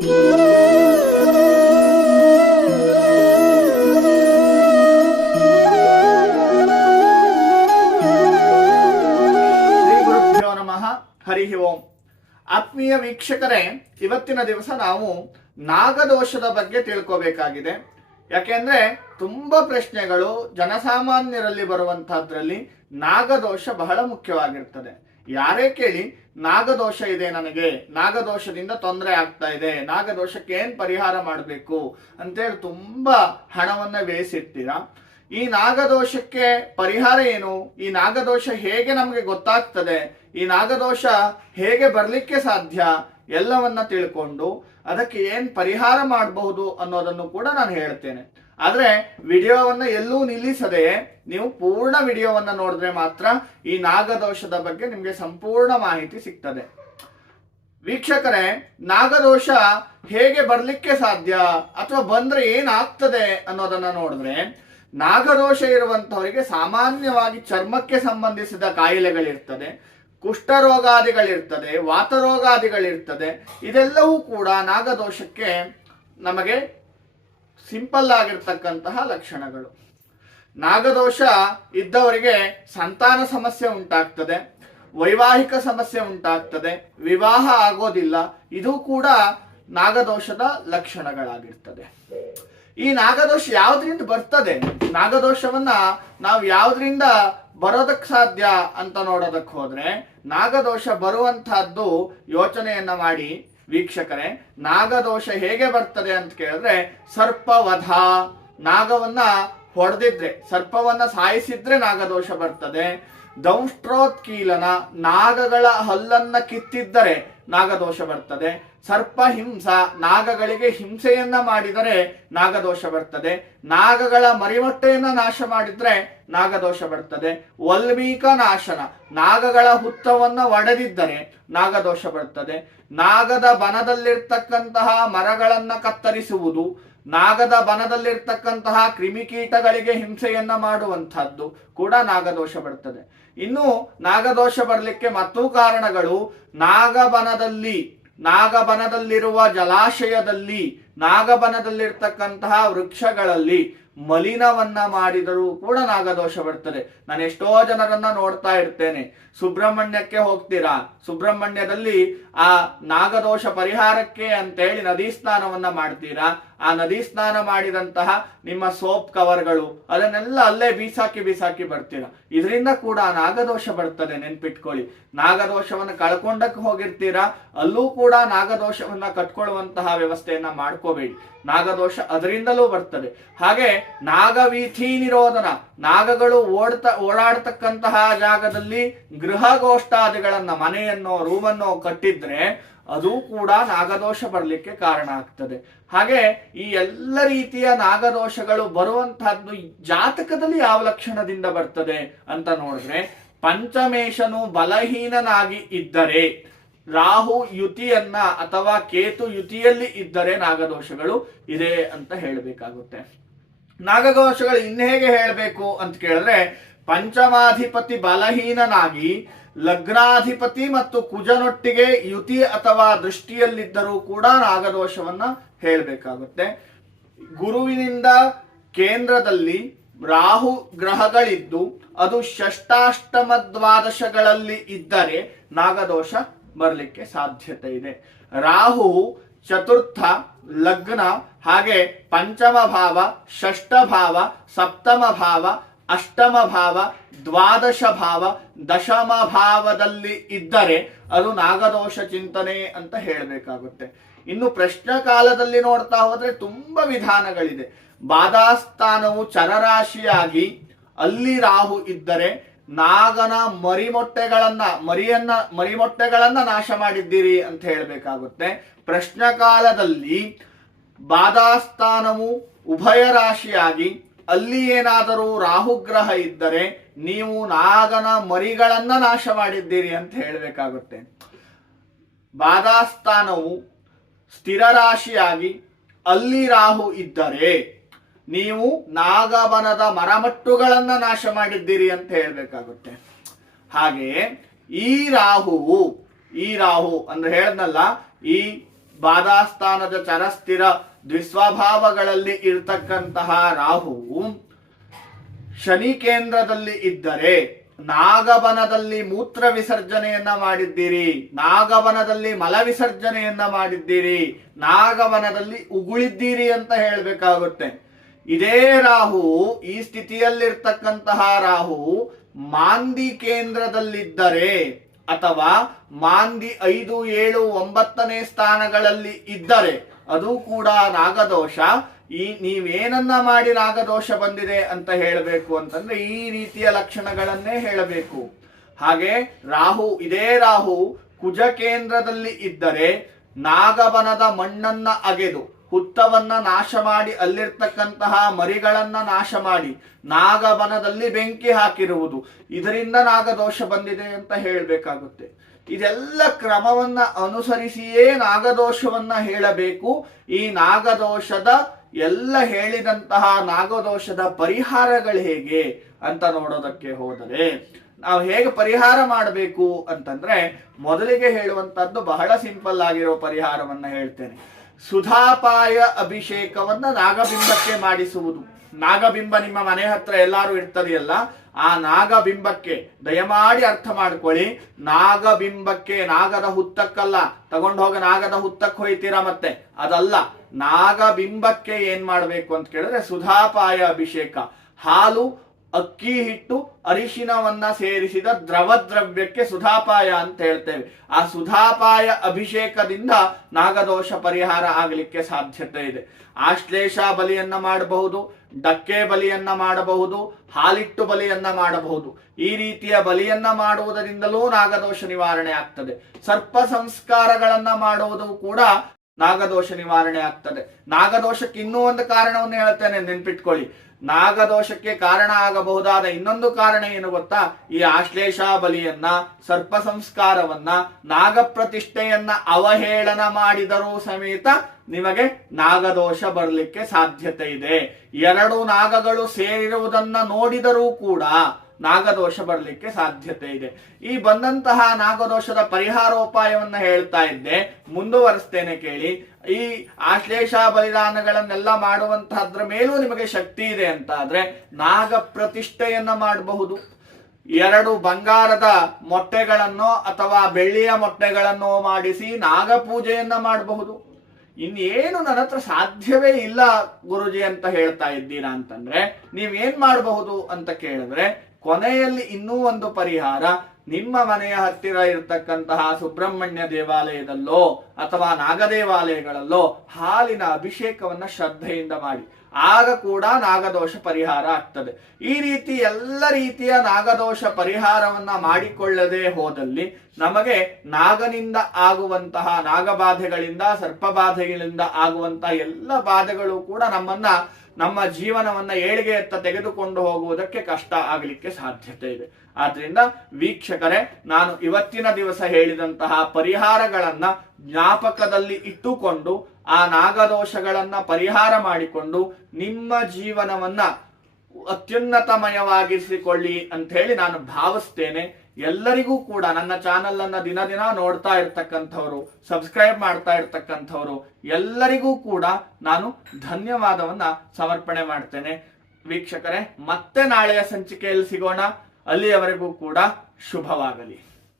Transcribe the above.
ಗುರುಭ್ಯೋ ನಮಃ. ಹರಿ ಓಂ. ಆತ್ಮೀಯ ವೀಕ್ಷಕರೇ, ಇವತ್ತಿನ ದಿವಸ ನಾವು ನಾಗದೋಷದ ಬಗ್ಗೆ ತಿಳ್ಕೋಬೇಕಾಗಿದೆ. ಯಾಕೆಂದ್ರೆ ತುಂಬಾ ಪ್ರಶ್ನೆಗಳು ಜನಸಾಮಾನ್ಯರಲ್ಲಿ ಬರುವಂತಹದ್ರಲ್ಲಿ ನಾಗದೋಷ ಬಹಳ ಮುಖ್ಯವಾಗಿರ್ತದೆ. ಯಾರೇ ಕೇಳಿ ನಾಗದೋಷ ಇದೆ, ನನಗೆ ನಾಗದೋಷದಿಂದ ತೊಂದರೆ ಆಗ್ತಾ ಇದೆ, ನಾಗದೋಷಕ್ಕೆ ಏನ್ ಪರಿಹಾರ ಮಾಡಬೇಕು ಅಂತೇಳಿ ತುಂಬಾ ಹಣವನ್ನ ವ್ಯಯಿಸಿರ್ತೀರಾ. ಈ ನಾಗದೋಷಕ್ಕೆ ಪರಿಹಾರ ಏನು, ಈ ನಾಗದೋಷ ಹೇಗೆ ನಮಗೆ ಗೊತ್ತಾಗ್ತದೆ, ಈ ನಾಗದೋಷ ಹೇಗೆ ಬರ್ಲಿಕ್ಕೆ ಸಾಧ್ಯ, ಎಲ್ಲವನ್ನ ತಿಳ್ಕೊಂಡು ಅದಕ್ಕೆ ಏನ್ ಪರಿಹಾರ ಮಾಡಬಹುದು ಅನ್ನೋದನ್ನು ಕೂಡ ನಾನು ಹೇಳ್ತೇನೆ. ಆದ್ರೆ ವಿಡಿಯೋವನ್ನ ಎಲ್ಲೂ ನಿಲ್ಲಿಸದೆ ನೀವು ಪೂರ್ಣ ವಿಡಿಯೋವನ್ನ ನೋಡಿದ್ರೆ ಮಾತ್ರ ಈ ನಾಗದೋಷದ ಬಗ್ಗೆ ನಿಮ್ಗೆ ಸಂಪೂರ್ಣ ಮಾಹಿತಿ ಸಿಗ್ತದೆ. ವೀಕ್ಷಕರೇ, ನಾಗದೋಷ ಹೇಗೆ ಬರ್ಲಿಕ್ಕೆ ಸಾಧ್ಯ ಅಥವಾ ಬಂದ್ರೆ ಏನಾಗ್ತದೆ ಅನ್ನೋದನ್ನ ನೋಡಿದ್ರೆ, ನಾಗದೋಷ ಇರುವಂತವರಿಗೆ ಸಾಮಾನ್ಯವಾಗಿ ಚರ್ಮಕ್ಕೆ ಸಂಬಂಧಿಸಿದ ಕಾಯಿಲೆಗಳಿರ್ತದೆ, ಕುಷ್ಠರೋಗಾದಿಗಳಿರ್ತದೆ, ವಾತರೋಗಾದಿಗಳಿರ್ತದೆ. ಇದೆಲ್ಲವೂ ಕೂಡ ನಾಗದೋಷಕ್ಕೆ ನಮಗೆ ಸಿಂಪಲ್ ಆಗಿರ್ತಕ್ಕಂತಹ ಲಕ್ಷಣಗಳು. ನಾಗದೋಷ ಇದ್ದವರಿಗೆ ಸಂತಾನ ಸಮಸ್ಯೆ ಉಂಟಾಗ್ತದೆ, ವೈವಾಹಿಕ ಸಮಸ್ಯೆ ಉಂಟಾಗ್ತದೆ, ವಿವಾಹ ಆಗೋದಿಲ್ಲ. ಇದು ಕೂಡ ನಾಗದೋಷದ ಲಕ್ಷಣಗಳಾಗಿರ್ತದೆ. ಈ ನಾಗದೋಷ ಯಾವ್ದ್ರಿಂದ ಬರ್ತದೆ, ನಾಗದೋಷವನ್ನ ನಾವು ಯಾವ್ದ್ರಿಂದ ಬರೋದಕ್ಕೆ ಸಾಧ್ಯ ಅಂತ ನೋಡೋದಕ್ಕೆ ಹೋದ್ರೆ, ನಾಗದೋಷ ಬರುವಂತಹದ್ದು ಯೋಚನೆಯನ್ನ ಮಾಡಿ ವೀಕ್ಷಕರೇ. ನಾಗದೋಷ ಹೇಗೆ ಬರ್ತದೆ ಅಂತ ಕೇಳಿದ್ರೆ, ಸರ್ಪವಧ, ನಾಗವನ್ನ ಹೊಡೆದಿದ್ರೆ, ಸರ್ಪವನ್ನ ಸಾಯಿಸಿದ್ರೆ ನಾಗದೋಷ ಬರ್ತದೆ. ದಂಷ್ಟ್ರೋತ್ಕೀಲನ, ನಾಗಗಳ ಹಲ್ಲನ್ನ ಕಿತ್ತಿದ್ದರೆ ನಾಗದೋಷ ಬರ್ತದೆ. ಸರ್ಪ ಹಿಂಸ, ನಾಗಗಳಿಗೆ ಹಿಂಸೆಯನ್ನ ಮಾಡಿದರೆ ನಾಗದೋಷ ಬರ್ತದೆ. ನಾಗಗಳ ಮರಿಮೊಟ್ಟೆಯನ್ನ ನಾಶ ಮಾಡಿದ್ರೆ ನಾಗದೋಷ ಬರ್ತದೆ. ವಲ್ಮೀಕ ನಾಶನ, ನಾಗಗಳ ಹುತ್ತವನ್ನ ಒಡೆದಿದ್ದರೆ ನಾಗದೋಷ ಬರ್ತದೆ. ನಾಗದ ಬನದಲ್ಲಿರ್ತಕ್ಕಂತಹ ಮರಗಳನ್ನ ಕತ್ತರಿಸುವುದು, ನಾಗದ ಬನದಲ್ಲಿರ್ತಕ್ಕಂತಹ ಕ್ರಿಮಿಕೀಟಗಳಿಗೆ ಹಿಂಸೆಯನ್ನ ಮಾಡುವಂತಹದ್ದು ಕೂಡ ನಾಗದೋಷ ಬರ್ತದೆ. ಇನ್ನು ನಾಗದೋಷ ಬರಲಿಕ್ಕೆ ಮತ್ತೂ ಕಾರಣಗಳು. ನಾಗಬನದಲ್ಲಿರುವ ಜಲಾಶಯದಲ್ಲಿ, ನಾಗಬನದಲ್ಲಿರ್ತಕ್ಕಂತಹ ವೃಕ್ಷಗಳಲ್ಲಿ ಮಲಿನವನ್ನ ಮಾಡಿದರೂ ಕೂಡ ನಾಗದೋಷ ಬರ್ತದೆ. ನಾನು ಎಷ್ಟೋ ಜನರನ್ನ ನೋಡ್ತಾ ಇರ್ತೇನೆ, ಸುಬ್ರಹ್ಮಣ್ಯಕ್ಕೆ ಹೋಗ್ತೀರಾ, ಸುಬ್ರಹ್ಮಣ್ಯದಲ್ಲಿ ಆ ನಾಗದೋಷ ಪರಿಹಾರಕ್ಕೆ ಅಂತೇಳಿ ನದಿ ಸ್ನಾನವನ್ನ ಮಾಡ್ತೀರಾ. ಆ ನದಿ ಸ್ನಾನ ಮಾಡಿದಂತಹ ನಿಮ್ಮ ಸೋಪ್ ಕವರ್ಗಳು ಅದನ್ನೆಲ್ಲ ಅಲ್ಲೇ ಬೀಸಾಕಿ ಬರ್ತೀರಾ. ಇದರಿಂದ ಕೂಡ ನಾಗದೋಷ ಬರ್ತದೆ, ನೆನ್ಪಿಟ್ಕೊಳ್ಳಿ. ನಾಗದೋಷವನ್ನ ಕಳ್ಕೊಂಡಕ್ಕೆ ಹೋಗಿರ್ತೀರಾ, ಅಲ್ಲೂ ಕೂಡ ನಾಗದೋಷವನ್ನ ಕಟ್ಕೊಳ್ಳುವಂತಹ ವ್ಯವಸ್ಥೆಯನ್ನ ಮಾಡ್ಕೋಬೇಡಿ. ನಾಗದೋಷ ಅದರಿಂದಲೂ ಬರ್ತದೆ. ಹಾಗೆ ನಾಗವೀಥಿ ನಿರೋಧನ, ನಾಗಗಳು ಓಡಾಡ್ತಕ್ಕಂತಹ ಜಾಗದಲ್ಲಿ ಗೃಹಗೋಷ್ಠಾದಿಗಳನ್ನ, ಮನೆಯನ್ನೋ ರೂಮನ್ನೋ ಕಟ್ಟಿದ್ರೆ ಅದು ಕೂಡ ನಾಗದೋಷ ಬರಲಿಕ್ಕೆ ಕಾರಣ ಆಗ್ತದೆ. ಹಾಗೆ ಈ ಎಲ್ಲ ರೀತಿಯ ನಾಗದೋಷಗಳು ಬರುವಂತಹದ್ದು ಜಾತಕದಲ್ಲಿ ಯಾವ ಲಕ್ಷಣದಿಂದ ಬರ್ತದೆ ಅಂತ ನೋಡಿದ್ರೆ, ಪಂಚಮೇಶನು ಬಲಹೀನನಾಗಿ ಇದ್ದರೆ, ರಾಹು ಯುತಿಯನ್ನ ಅಥವಾ ಕೇತು ಯುತಿಯಲ್ಲಿ ಇದ್ದರೆ ನಾಗದೋಷಗಳು ಇದೆ ಅಂತ ಹೇಳಬೇಕಾಗುತ್ತೆ. ನಾಗದೋಷಗಳು ಹೇಗೆ ಹೇಳಬೇಕು ಅಂತ ಕೇಳಿದ್ರೆ, ಪಂಚಮಾಧಿಪತಿ ಬಲಹೀನನಾಗಿ ಲಗ್ನಾಧಿಪತಿ ಮತ್ತು ಕುಜನೊಟ್ಟಿಗೆ ಯುತಿ ಅಥವಾ ದೃಷ್ಟಿಯಲ್ಲಿದ್ದರೂ ಕೂಡ ನಾಗದೋಷವನ್ನ ಹೇಳಬೇಕಾಗುತ್ತೆ. ಗುರುವಿನಿಂದ ಕೇಂದ್ರದಲ್ಲಿ ರಾಹು ಗ್ರಹಗಳಿದ್ದು ಅದು ಷಷ್ಟಾಷ್ಟಮ ದ್ವಾದಶಗಳಲ್ಲಿ ಇದ್ದರೆ ನಾಗದೋಷ ಬರಲಿಕ್ಕೆ ಸಾಧ್ಯತೆ ಇದೆ. ರಾಹು ಚತುರ್ಥ, ಲಗ್ನ, ಹಾಗೆ ಪಂಚಮ ಭಾವ, ಷಷ್ಠ ಭಾವ, ಸಪ್ತಮ ಭಾವ, ಅಷ್ಟಮ ಭಾವ, ದ್ವಾದಶ ಭಾವ, ದಶಮ ಭಾವದಲ್ಲಿ ಇದ್ದರೆ ಅದು ನಾಗದೋಷ ಚಿಂತನೆ ಅಂತ ಹೇಳಬೇಕಾಗುತ್ತೆ. ಇನ್ನು ಪ್ರಶ್ನ ಕಾಲದಲ್ಲಿ ನೋಡ್ತಾ ಹೋದ್ರೆ ತುಂಬಾ ವಿಧಾನಗಳಿದೆ. ಬಾಧಾಸ್ಥಾನವು ಚರರಾಶಿಯಾಗಿ ಅಲ್ಲಿ ರಾಹು ಇದ್ದರೆ ನಾಗನ ಮರಿಮೊಟ್ಟೆಗಳನ್ನ ನಾಶ ಮಾಡಿದ್ದೀರಿ ಅಂತ ಹೇಳಬೇಕಾಗುತ್ತೆ. ಪ್ರಶ್ನ ಕಾಲದಲ್ಲಿ ಬಾಧಾಸ್ಥಾನವು ಉಭಯ ರಾಶಿಯಾಗಿ ಅಲ್ಲಿ ಏನಾದರೂ ರಾಹುಗ್ರಹ ಇದ್ದರೆ ನೀವು ನಾಗನ ಮರಿಗಳನ್ನ ನಾಶ ಮಾಡಿದ್ದೀರಿ ಅಂತ ಹೇಳಬೇಕಾಗುತ್ತೆ. ಬಾಧಾಸ್ಥಾನವು ಸ್ಥಿರ ರಾಶಿಯಾಗಿ ಅಲ್ಲಿ ರಾಹು ಇದ್ದರೆ ನೀವು ನಾಗಬನದ ಮರಮಟ್ಟುಗಳನ್ನ ನಾಶ ಮಾಡಿದ್ದೀರಿ ಅಂತ ಹೇಳಬೇಕಾಗುತ್ತೆ. ಹಾಗೆ ಈ ರಾಹು ಅಂದ್ರೆ ಹೇಳದ್ನಲ್ಲ, ಈ ಬಾಧಾಸ್ಥಾನದ ಚರಸ್ಥಿರ ದ್ವಿಸ್ವಭಾವಗಳಲ್ಲಿ ಇರ್ತಕ್ಕಂತಹ ರಾಹುವು ಶನಿ ಕೇಂದ್ರದಲ್ಲಿ ಇದ್ದರೆ ನಾಗಬನದಲ್ಲಿ ಮೂತ್ರ ವಿಸರ್ಜನೆಯನ್ನ ಮಾಡಿದ್ದೀರಿ, ನಾಗಬನದಲ್ಲಿ ಮಲ ವಿಸರ್ಜನೆಯನ್ನ ಮಾಡಿದ್ದೀರಿ, ನಾಗಬನದಲ್ಲಿ ಉಗುಳಿದ್ದೀರಿ ಅಂತ ಹೇಳಬೇಕಾಗುತ್ತೆ. ಇದೇ ರಾಹು, ಈ ಸ್ಥಿತಿಯಲ್ಲಿರ್ತಕ್ಕಂತಹ ರಾಹು ಮಾಂದಿ ಕೇಂದ್ರದಲ್ಲಿದ್ದರೆ ಅಥವಾ ಮಾಂದಿ 5, 7, 9ನೇ ಸ್ಥಾನಗಳಲ್ಲಿ ಇದ್ದರೆ ಅದು ಕೂಡ ನಾಗದೋಷ. ನೀವೇನನ್ನ ಮಾಡಿ ನಾಗದೋಷ ಬಂದಿದೆ ಅಂತ ಹೇಳಬೇಕು ಅಂತಂದ್ರೆ ಈ ರೀತಿಯ ಲಕ್ಷಣಗಳನ್ನೇ ಹೇಳಬೇಕು. ಹಾಗೆ ಇದೇ ರಾಹು ಕುಜ ಕೇಂದ್ರದಲ್ಲಿ ಇದ್ದರೆ ನಾಗಬನದ ಮಣ್ಣನ್ನ ಅಗೆದು ಹುತ್ತವನ್ನ ನಾಶ ಮಾಡಿ ಅಲ್ಲಿರ್ತಕ್ಕಂತಹ ಮರಿಗಳನ್ನ ನಾಶ ಮಾಡಿ ನಾಗಬನದಲ್ಲಿ ಬೆಂಕಿ ಹಾಕಿರುವುದು, ಇದರಿಂದ ನಾಗದೋಷ ಬಂದಿದೆ ಅಂತ ಹೇಳಬೇಕಾಗುತ್ತೆ. ಇದೆಲ್ಲ ಕ್ರಮವನ್ನ ಅನುಸರಿಸಿಯೇ ನಾಗದೋಷವನ್ನ ಹೇಳಬೇಕು. ಈ ನಾಗದೋಷದ ಎಲ್ಲ ಹೇಳಿದಂತಹ ನಾಗದೋಷದ ಪರಿಹಾರಗಳು ಹೇಗೆ ಅಂತ ನೋಡೋದಕ್ಕೆ ಹೋದರೆ ನಾವು ಹೇಗೆ ಪರಿಹಾರ ಮಾಡಬೇಕು ಅಂತಂದ್ರೆ ಮೊದಲಿಗೆ ಹೇಳುವಂತದ್ದು ಬಹಳ ಸಿಂಪಲ್ ಆಗಿರೋ ಪರಿಹಾರವನ್ನ ಹೇಳ್ತೇನೆ. ಸುಧಾಪಾಯ ಅಭಿಷೇಕವನ್ನ ನಾಗಬಿಂಬಕ್ಕೆ ಮಾಡಿಸುವುದು. ನಾಗಬಿಂಬ ನಿಮ್ಮ ಮನೆ ಹತ್ರ ಎಲ್ಲಾರು ಇರ್ತದೆಯಲ್ಲ, ಆ ನಾಗಬಿಂಬಕ್ಕೆ ದಯಮಾಡಿ ಅರ್ಥ ಮಾಡ್ಕೊಳ್ಳಿ. ನಾಗಬಿಂಬಕ್ಕೆ, ನಾಗದ ಹುತ್ತಕ್ಕಲ್ಲ, ತಗೊಂಡು ಹೋಗ ನಾಗದ ಹುತ್ತಕ್ಕೆ ಹೋಯ್ತೀರಾ ಮತ್ತೆ ಅದಲ್ಲ, ನಾಗಬಿಂಬಕ್ಕೆ ಏನ್ ಮಾಡ್ಬೇಕು ಅಂತ ಕೇಳಿದ್ರೆ ಸುಧಾಪಾಯ ಅಭಿಷೇಕ. ಹಾಲು, ಅಕ್ಕಿ ಹಿಟ್ಟು, ಅರಿಶಿನವನ್ನ ಸೇರಿಸಿದ ದ್ರವದ್ರವ್ಯಕ್ಕೆ ಸುಧಾಪಾಯ ಅಂತ ಹೇಳ್ತೇವೆ. ಆ ಸುಧಾಪಾಯ ಅಭಿಷೇಕದಿಂದ ನಾಗದೋಷ ಪರಿಹಾರ ಆಗಲಿಕ್ಕೆ ಸಾಧ್ಯತೆ ಇದೆ. ಆಶ್ಲೇಷ ಬಲಿಯನ್ನ ಮಾಡಬಹುದು, ಡಕ್ಕೆ ಬಲಿಯನ್ನ ಮಾಡಬಹುದು, ಹಾಲಿಟ್ಟು ಬಲಿಯನ್ನ ಮಾಡಬಹುದು. ಈ ರೀತಿಯ ಬಲಿಯನ್ನ ಮಾಡುವುದರಿಂದಲೂ ನಾಗದೋಷ ನಿವಾರಣೆ ಆಗ್ತದೆ. ಸರ್ಪ ಸಂಸ್ಕಾರಗಳನ್ನ ಮಾಡುವುದು ಕೂಡ ನಾಗದೋಷ ನಿವಾರಣೆ ಆಗ್ತದೆ. ನಾಗದೋಷಕ್ಕೆ ಇನ್ನೂ ಒಂದು ಕಾರಣವನ್ನು ಹೇಳ್ತೇನೆ, ನೆನ್ಪಿಟ್ಕೊಳ್ಳಿ. ನಾಗದೋಷಕ್ಕೆ ಕಾರಣ ಆಗಬಹುದಾದ ಇನ್ನೊಂದು ಕಾರಣ ಏನು ಗೊತ್ತಾ? ಈ ಆಶ್ಲೇಷ ಬಲಿಯನ್ನ, ಸರ್ಪ ಸಂಸ್ಕಾರವನ್ನ, ನಾಗಪ್ರತಿಷ್ಠೆಯನ್ನ ಅವಹೇಳನ ಮಾಡಿದರೂ ಸಮೇತ ನಿಮಗೆ ನಾಗದೋಷ ಬರಲಿಕ್ಕೆ ಸಾಧ್ಯತೆ ಇದೆ. 2 ನಾಗಗಳು ಸೇರಿರುವುದನ್ನ ನೋಡಿದರೂ ಕೂಡ ನಾಗದೋಷ ಬರಲಿಕ್ಕೆ ಸಾಧ್ಯತೆ ಇದೆ. ಈ ಬಂದಂತಹ ನಾಗದೋಷದ ಪರಿಹಾರೋಪಾಯವನ್ನ ಹೇಳ್ತಾ ಇದ್ದೆ, ಮುಂದುವರಿಸ್ತೇನೆ ಕೇಳಿ. ಈ ಆಶ್ಲೇಷ ಬಲಿದಾನಗಳನ್ನೆಲ್ಲ ಮಾಡುವಂತಹದ್ರ ಮೇಲೂ ನಿಮಗೆ ಶಕ್ತಿ ಇದೆ ಅಂತ ಆದ್ರೆ ನಾಗ ಪ್ರತಿಷ್ಠೆಯನ್ನ ಮಾಡಬಹುದು. 2 ಬಂಗಾರದ ಮೊಟ್ಟೆಗಳನ್ನೋ ಅಥವಾ ಬೆಳ್ಳಿಯ ಮೊಟ್ಟೆಗಳನ್ನೋ ಮಾಡಿಸಿ ನಾಗ ಪೂಜೆಯನ್ನ ಮಾಡಬಹುದು. ಇನ್ನೇನು ನನ್ನ ಹತ್ರ ಸಾಧ್ಯವೇ ಇಲ್ಲ ಗುರುಜಿ ಅಂತ ಹೇಳ್ತಾ ಇದ್ದೀರಾ ಅಂತಂದ್ರೆ ನೀವೇನ್ ಮಾಡಬಹುದು ಅಂತ ಕೇಳಿದ್ರೆ, ಕೊನೆಯಲ್ಲಿ ಇನ್ನೂ ಒಂದು ಪರಿಹಾರ. ನಿಮ್ಮ ಮನೆಯ ಹತ್ತಿರ ಇರತಕ್ಕಂತಹ ಸುಬ್ರಹ್ಮಣ್ಯ ದೇವಾಲಯದಲ್ಲೋ ಅಥವಾ ನಾಗದೇವಾಲಯಗಳಲ್ಲೋ ಹಾಲಿನ ಅಭಿಷೇಕವನ್ನ ಶ್ರದ್ಧೆಯಿಂದ ಮಾಡಿ, ಆಗ ಕೂಡ ನಾಗದೋಷ ಪರಿಹಾರ ಆಗ್ತದೆ. ಈ ರೀತಿ ಎಲ್ಲ ರೀತಿಯ ನಾಗದೋಷ ಪರಿಹಾರವನ್ನ ಮಾಡಿಕೊಳ್ಳದೆ ಹೋದಲ್ಲಿ ನಮಗೆ ನಾಗನಿಂದ ಆಗುವಂತಹ ನಾಗಬಾಧೆಗಳಿಂದ, ಸರ್ಪಬಾಧೆಗಳಿಂದ ಆಗುವಂತಹ ಎಲ್ಲ ಬಾಧೆಗಳು ಕೂಡ ನಮ್ಮ ಜೀವನವನ್ನ ಏಳಿಗೆಯತ್ತ ತೆಗೆದುಕೊಂಡು ಹೋಗುವುದಕ್ಕೆ ಕಷ್ಟ ಆಗಲಿಕ್ಕೆ ಸಾಧ್ಯತೆ ಇದೆ. ಆದ್ರಿಂದ ವೀಕ್ಷಕರೇ, ನಾನು ಇವತ್ತಿನ ದಿವಸ ಹೇಳಿದಂತಹ ಪರಿಹಾರಗಳನ್ನ ಜ್ಞಾಪಕದಲ್ಲಿ ಇಟ್ಟುಕೊಂಡು ಆ ನಾಗದೋಷಗಳನ್ನ ಪರಿಹಾರ ಮಾಡಿಕೊಂಡು ನಿಮ್ಮ ಜೀವನವನ್ನ ಅತ್ಯುನ್ನತಮಯವಾಗಿಸಿಕೊಳ್ಳಿ ಅಂತ ಹೇಳಿ ನಾನು ಭಾವಿಸ್ತೇನೆ. ಎಲ್ಲರಿಗೂ ಕೂಡ ನನ್ನ ಚಾನಲ್ ಅನ್ನ ದಿನ ದಿನ ನೋಡ್ತಾ ಇರ್ತಕ್ಕಂಥವ್ರು, ಸಬ್ಸ್ಕ್ರೈಬ್ ಮಾಡ್ತಾ ಇರ್ತಕ್ಕಂಥವ್ರು ಎಲ್ಲರಿಗೂ ಕೂಡ ನಾನು ಧನ್ಯವಾದವನ್ನ ಸಮರ್ಪಣೆ ಮಾಡ್ತೇನೆ. ವೀಕ್ಷಕರೇ, ಮತ್ತೆ ನಾಳೆಯ ಸಂಚಿಕೆಯಲ್ಲಿ ಸಿಗೋಣ. ಅಲ್ಲಿಯವರೆಗೂ ಕೂಡ ಶುಭವಾಗಲಿ.